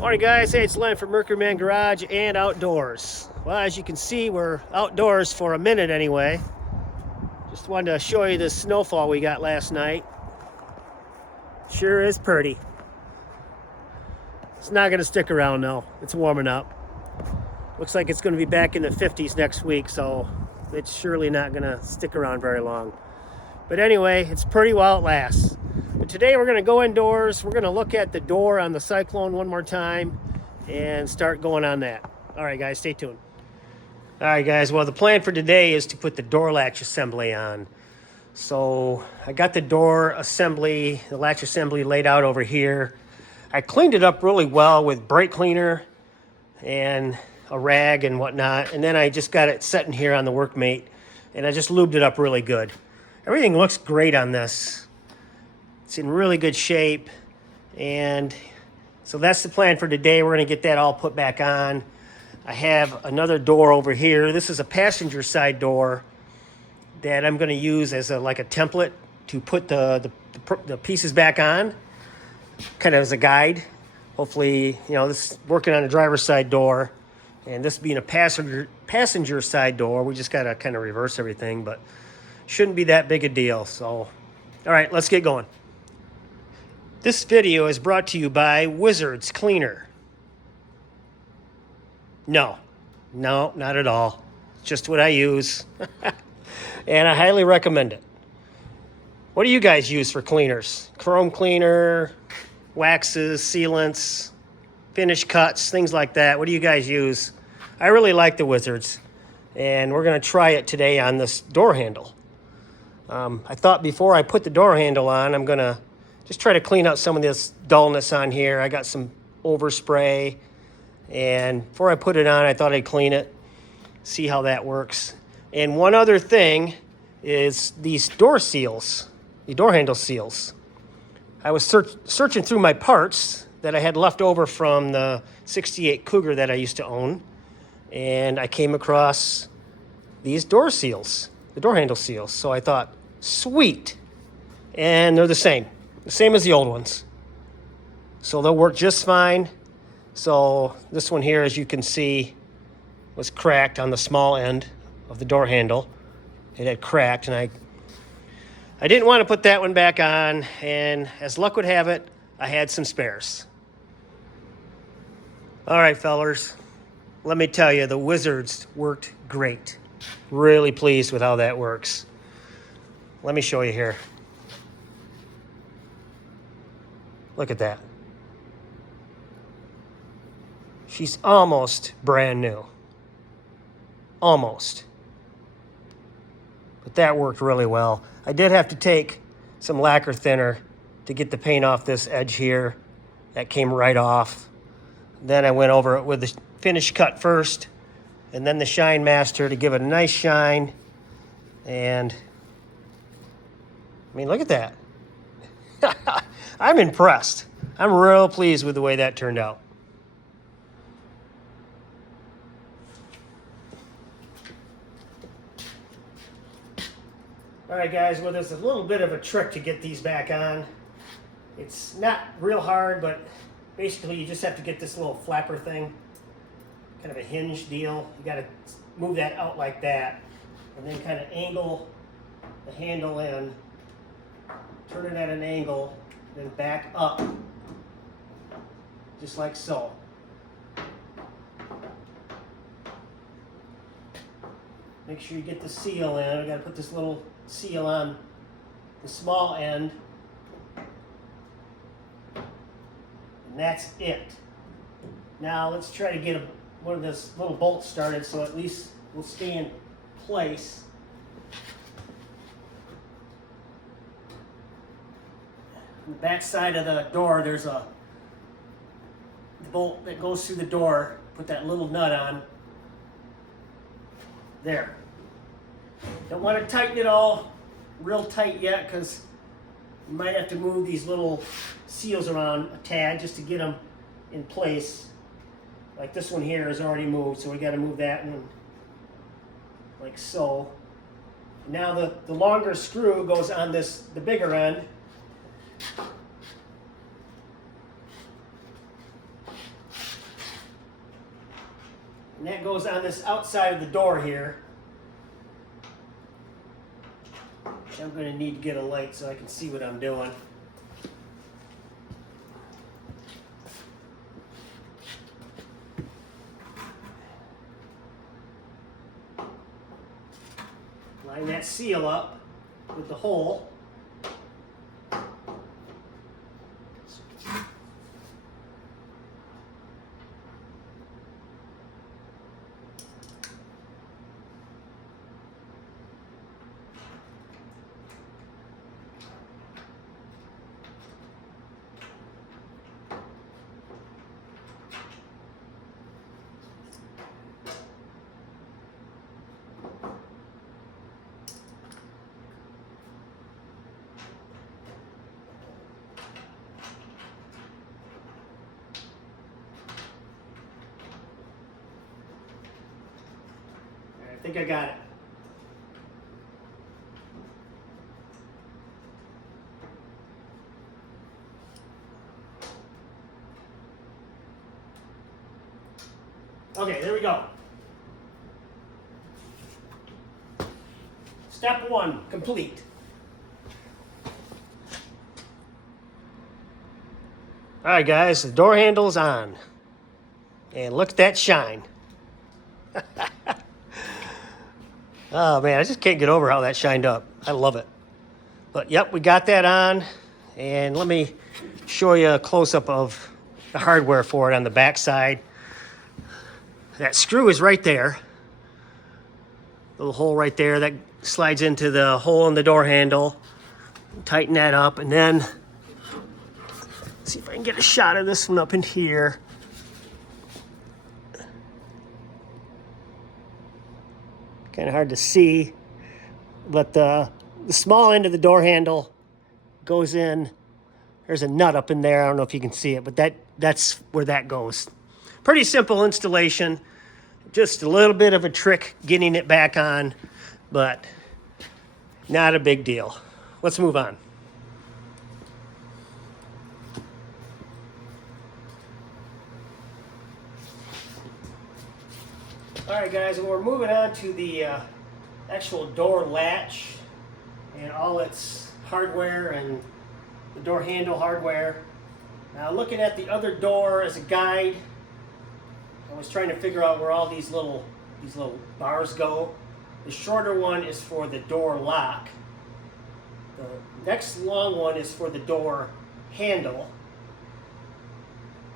Morning guys, hey, it's Len from Mercury Man Garage and Outdoors. Well, as you can see, we're outdoors for a minute anyway. Just wanted to show you this snowfall we got last night. Sure is pretty. It's not gonna stick around though. It's warming up. Looks like it's gonna be back in the 50s next week, so it's surely not gonna stick around very long. But anyway, it's pretty while it lasts. But today we're gonna go indoors. We're gonna look at the door on the Cyclone one more time and start going on that. All right, guys, stay tuned. All right, guys, well, the plan for today is to put the door latch assembly on. So I got the door assembly, the latch assembly laid out over here. I cleaned it up really well with brake cleaner and a rag and whatnot. And then I just got it sitting here on the workmate and I just lubed it up really good. Everything looks great on this. It's in really good shape. And so that's the plan for today. We're gonna get that all put back on. I have another door over here. This is a passenger side door that I'm gonna use as like a template to put the pieces back on, kind of as a guide. Hopefully, you know, this is working on a driver's side door, and this being a passenger side door, we just gotta kind of reverse everything, but shouldn't be that big a deal. So, all right, let's get going. This video is brought to you by Wizards Cleaner. No, not at all. Just what I use. And I highly recommend it. What do you guys use for cleaners? Chrome cleaner, waxes, sealants, finish cuts, things like that. What do you guys use? I really like the Wizards, and we're going to try it today on this door handle. I thought before I put the door handle on, I'm going to just try to clean out some of this dullness on here. I got some overspray, and before I put it on, I thought I'd clean it, see how that works. And one other thing is these door seals, the door handle seals. I was searching through my parts that I had left over from the 68 Cougar that I used to own, and I came across these door seals, the door handle seals. So I thought, sweet. And they're the same as the old ones. So they'll work just fine. So this one here, as you can see, was cracked on the small end of the door handle. It had cracked, and I didn't want to put that one back on, and as luck would have it, I had some spares. All right, fellers, let me tell you, the Wizards worked great. Really pleased with how that works. Let me show you here. Look at that. She's almost brand new. Almost. But that worked really well. I did have to take some lacquer thinner to get the paint off this edge here. That came right off. Then I went over it with the finish cut first, and then the Shine Master to give it a nice shine. And I mean, look at that. I'm impressed. I'm real pleased with the way that turned out. All right, guys, well, there's a little bit of a trick to get these back on. It's not real hard, but basically you just have to get this little flapper thing, kind of a hinge deal. You got to move that out like that, and then kind of angle the handle in, turn it at an angle, then back up, just like so. Make sure you get the seal in. I got to put this little seal on the small end, and that's it. Now let's try to get one of this little bolts started so at least we'll stay in place. On the back side of the door, there's a bolt that goes through the door. Put that little nut on there. Don't want to tighten it all real tight yet, because you might have to move these little seals around a tad just to get them in place. Like this one here is already moved, so we got to move that one like so. Now the longer screw goes on the bigger end. And that goes on this outside of the door here. I'm going to need to get a light so I can see what I'm doing. Line that seal up with the hole. I think I got it. Okay, there we go. Step one, complete. All right, guys, the door handle's on. And look at that shine. Oh, man, I just can't get over how that shined up. I love it. But, yep, we got that on. And let me show you a close-up of the hardware for it on the back side. That screw is right there. Little hole right there that slides into the hole in the door handle. Tighten that up, and then let's see if I can get a shot of this one up in here. Kind of hard to see, but the small end of the door handle goes in. There's a nut up in there. I don't know if you can see it, but that's where that goes. Pretty simple installation. Just a little bit of a trick getting it back on, but not a big deal. Let's move on. All right, guys, and we're moving on to the actual door latch and all its hardware and the door handle hardware. Now, looking at the other door as a guide, I was trying to figure out where all these little bars go. The shorter one is for the door lock. The next long one is for the door handle.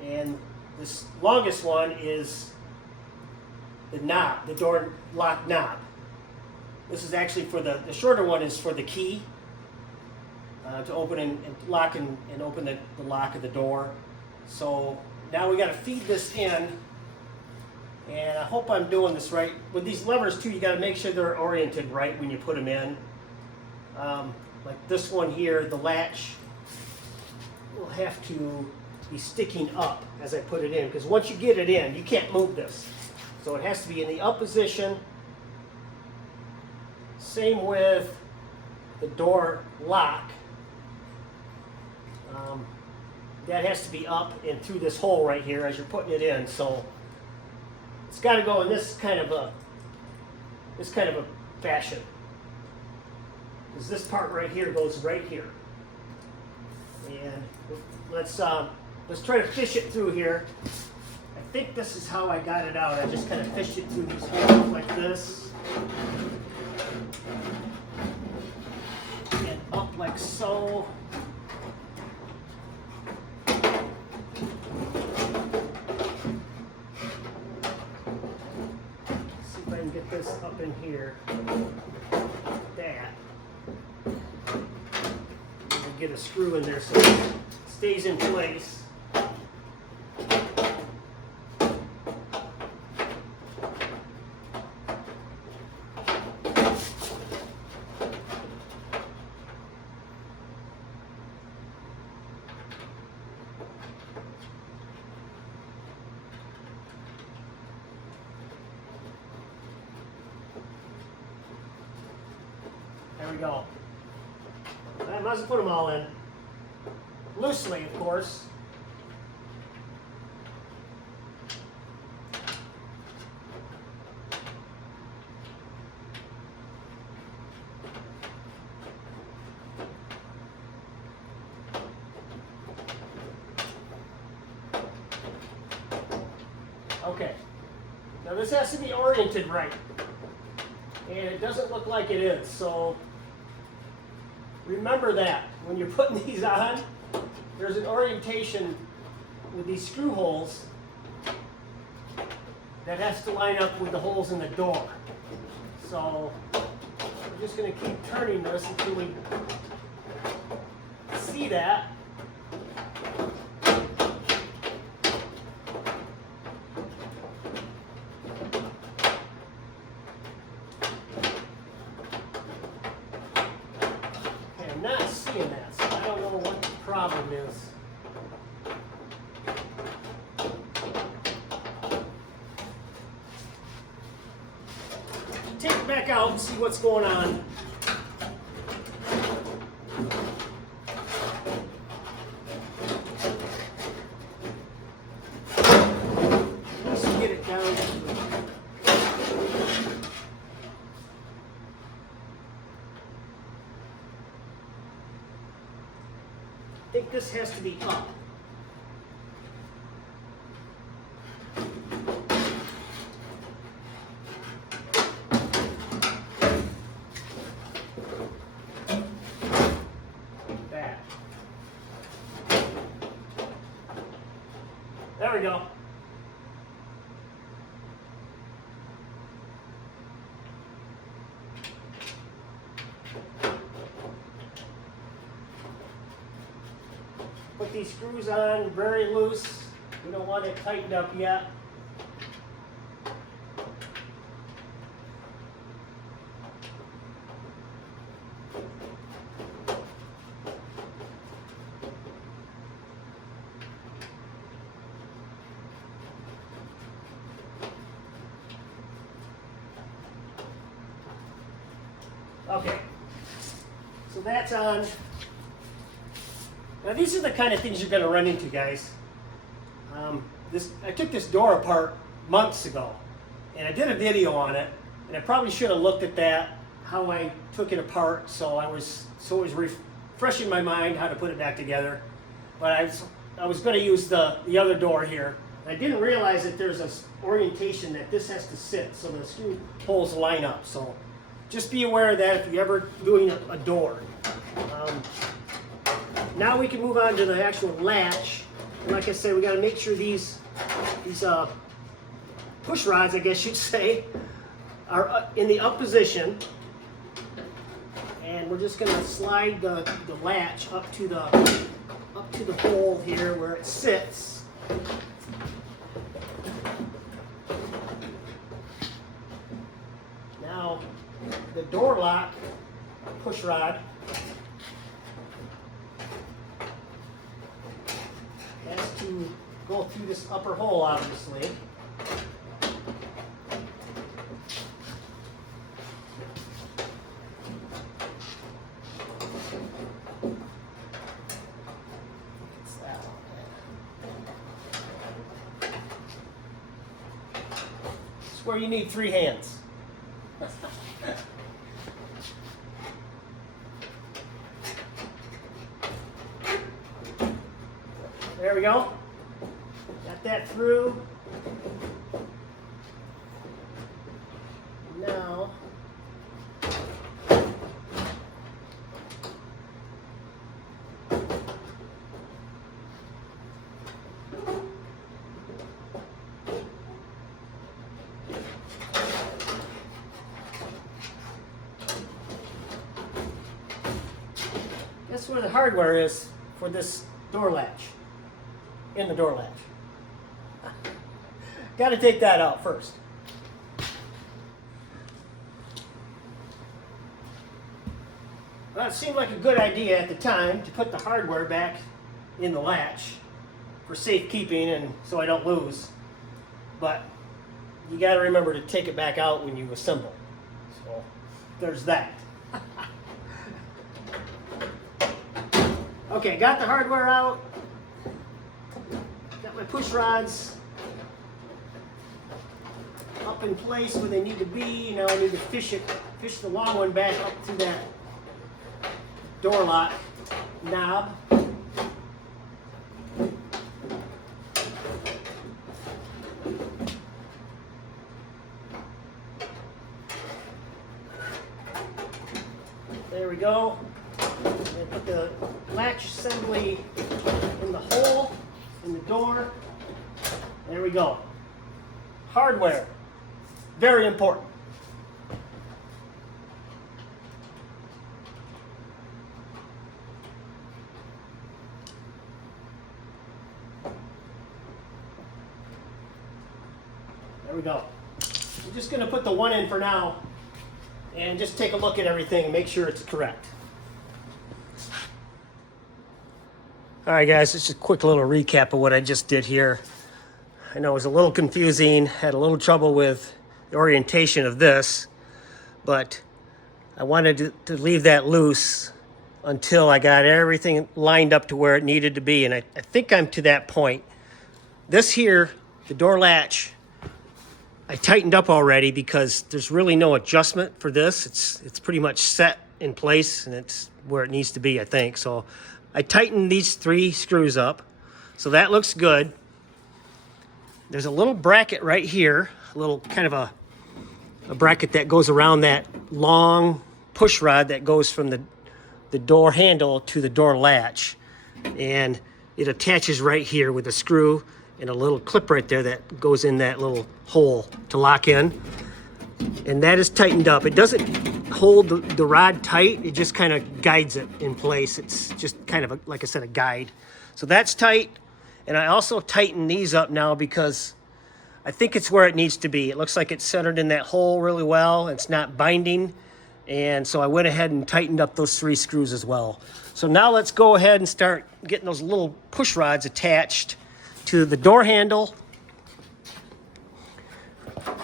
And this longest one is the knob, the door lock knob. This is actually for the shorter one is for the key to open and lock and open the lock of the door. So now we got to feed this in, and I hope I'm doing this right. With these levers too, you got to make sure they're oriented right when you put them in. Like this one here, the latch will have to be sticking up as I put it in, because once you get it in, you can't move this. So it has to be in the up position. Same with the door lock. That has to be up and through this hole right here as you're putting it in. So it's got to go in this kind of a fashion. Because this part right here goes right here. And let's try to fish it through here. I think this is how I got it out. I just kind of fished it through these holes like this. And up like so. See if I can get this up in here. Like that. And get a screw in there so it stays in place. There we go. I might as well put them all in. Loosely, of course. Okay. Now this has to be oriented right. And it doesn't look like it is, so remember that. When you're putting these on, there's an orientation with these screw holes that has to line up with the holes in the door. So we're just going to keep turning this until we see that. Okay, I'm not seeing that, so I don't know what the problem is. Take it back out and see what's going on. Let's get it down. I think this has to be up. There we go. Put these screws on very loose. We don't want it tightened up yet. Okay, so that's on. Now these are the kind of things you're going to run into, guys. I took this door apart months ago, and I did a video on it, and I probably should have looked at that, how I took it apart, so it was refreshing my mind how to put it back together. But I was going to use the other door here. I didn't realize that there's an orientation that this has to sit, so the screw holes line up. So just be aware of that if you're ever doing a door. Now we can move on to the actual latch. And like I said, we got to make sure these push rods, I guess you'd say, are in the up position. And we're just going to slide the latch up to the hole here where it sits. Now the door lock push rod has to go through this upper hole, obviously. It's where you need 3 hands. There we go. Got that through. Now, that's where the hardware is for this door latch. In the door latch. Got to take that out first. Well, it seemed like a good idea at the time to put the hardware back in the latch for safekeeping and so I don't lose. But you got to remember to take it back out when you assemble. So there's that. Okay, got the hardware out. Got my push rods up in place where they need to be. Now I need to fish the long one back up to that door lock knob. we go. And put the latch assembly in the hole in the door. There we go. Hardware, very important. There we go. I'm just going to put the one in for now and just take a look at everything and make sure it's correct. All right, guys, just a quick little recap of what I just did here. I know it was a little confusing, had a little trouble with the orientation of this, but I wanted to leave that loose until I got everything lined up to where it needed to be, and I think I'm to that point. This here, the door latch, I tightened up already because there's really no adjustment for this. It's pretty much set in place, and it's where it needs to be, I think. So I tightened these 3 screws up, so that looks good. There's a little bracket right here, a little kind of a bracket that goes around that long push rod that goes from the door handle to the door latch, and it attaches right here with a screw and a little clip right there that goes in that little hole to lock in, and that is tightened up. It doesn't hold the rod tight, it just kind of guides it in place. It's just kind of like I said, a guide. So that's tight, and I also tighten these up now because I think it's where it needs to be. It looks like it's centered in that hole really well. It's not binding, and so I went ahead and tightened up those 3 screws as well. So now let's go ahead and start getting those little push rods attached to the door handle,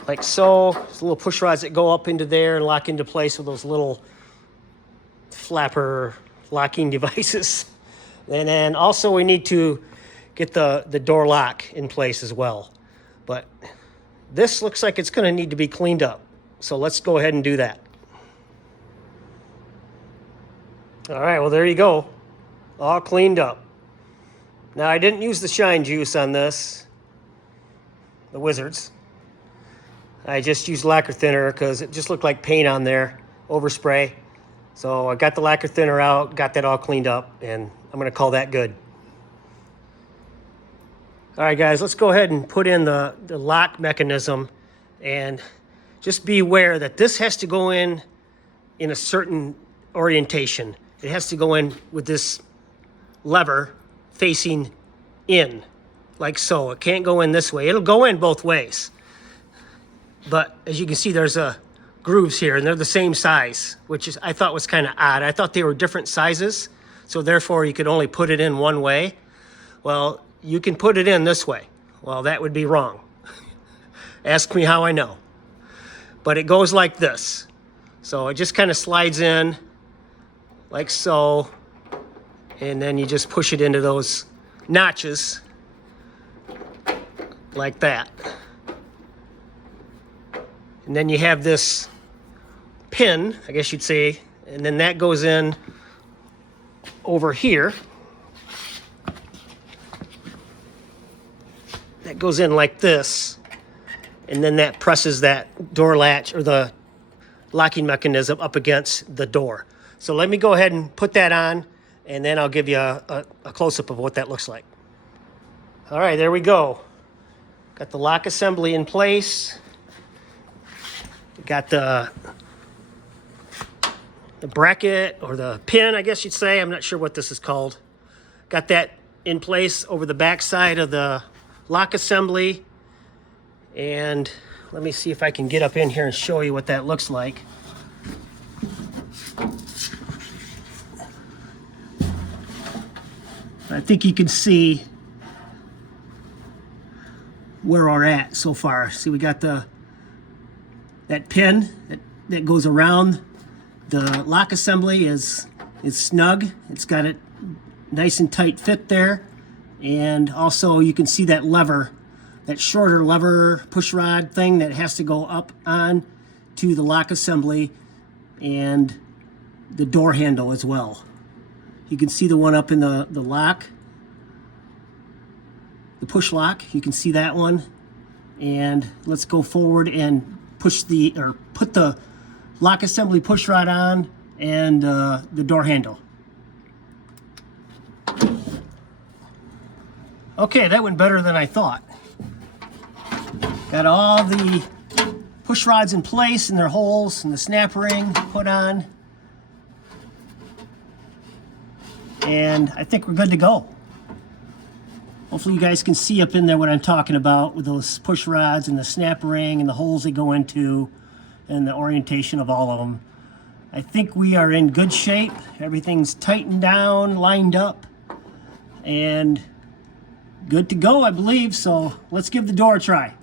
like so. There's little push rods that go up into there and lock into place with those little flapper locking devices. And then also we need to get the door lock in place as well. But this looks like it's going to need to be cleaned up. So let's go ahead and do that. All right, well, there you go. All cleaned up. Now, I didn't use the shine juice on this, the Wizards. I just used lacquer thinner because it just looked like paint on there, overspray. So I got the lacquer thinner out, got that all cleaned up, and I'm going to call that good. All right, guys, let's go ahead and put in the lock mechanism, and just be aware that this has to go in a certain orientation. It has to go in with this lever facing in, like so. It can't go in this way. It'll go in both ways. But as you can see, there's grooves here, and they're the same size, which I thought was kind of odd. I thought they were different sizes, so therefore you could only put it in one way. Well, you can put it in this way. Well, that would be wrong. Ask me how I know. But it goes like this. So it just kind of slides in like so, and then you just push it into those notches like that. And then you have this pin, I guess you'd say, and then that goes in over here. That goes in like this, and then that presses that door latch or the locking mechanism up against the door. So let me go ahead and put that on, and then I'll give you a close-up of what that looks like. All right, there we go. Got the lock assembly in place. Got the bracket or the pin, I guess you'd say. I'm not sure what this is called. Got that in place over the back side of the lock assembly. And let me see if I can get up in here and show you what that looks like. I think you can see where we're at so far. See, we got that pin that goes around the lock assembly is snug. It's got it nice and tight fit there. And also you can see that lever, that shorter lever push rod thing that has to go up on to the lock assembly and the door handle as well. You can see the one up in the lock, the push lock. You can see that one. And let's go forward and put the lock assembly push rod on and the door handle. Okay, that went better than I thought. Got all the push rods in place and their holes and the snap ring put on. And I think we're good to go. Hopefully you guys can see up in there what I'm talking about with those push rods and the snap ring and the holes they go into and the orientation of all of them. I think we are in good shape. Everything's tightened down, lined up, and good to go, I believe. So let's give the door a try.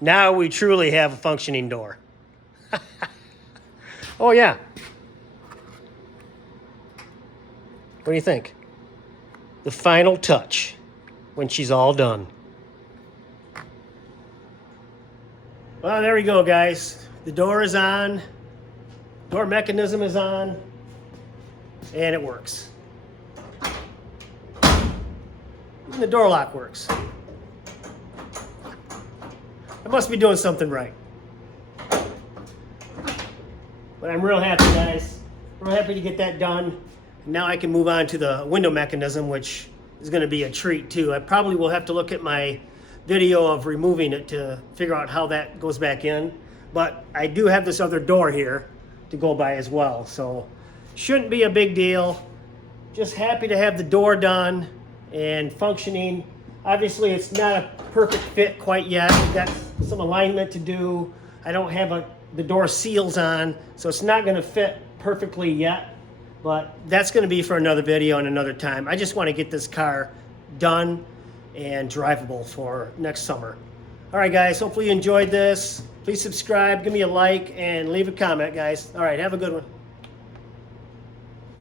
Now we truly have a functioning door. Oh yeah. What do you think? The final touch when she's all done. Well, there we go, guys. The door is on. Door mechanism is on. And it works. Even the door lock works. I must be doing something right. But I'm real happy, guys. Real happy to get that done. Now I can move on to the window mechanism, which is going to be a treat too. I probably will have to look at my video of removing it to figure out how that goes back in. But I do have this other door here to go by as well. So shouldn't be a big deal. Just happy to have the door done and functioning. Obviously it's not a perfect fit quite yet. We've got some alignment to do. I don't have the door seals on, so it's not going to fit perfectly yet. But that's going to be for another video and another time. I just want to get this car done and drivable for next summer. All right, guys, hopefully you enjoyed this. Please subscribe, give me a like, and leave a comment, guys. All right, have a good one.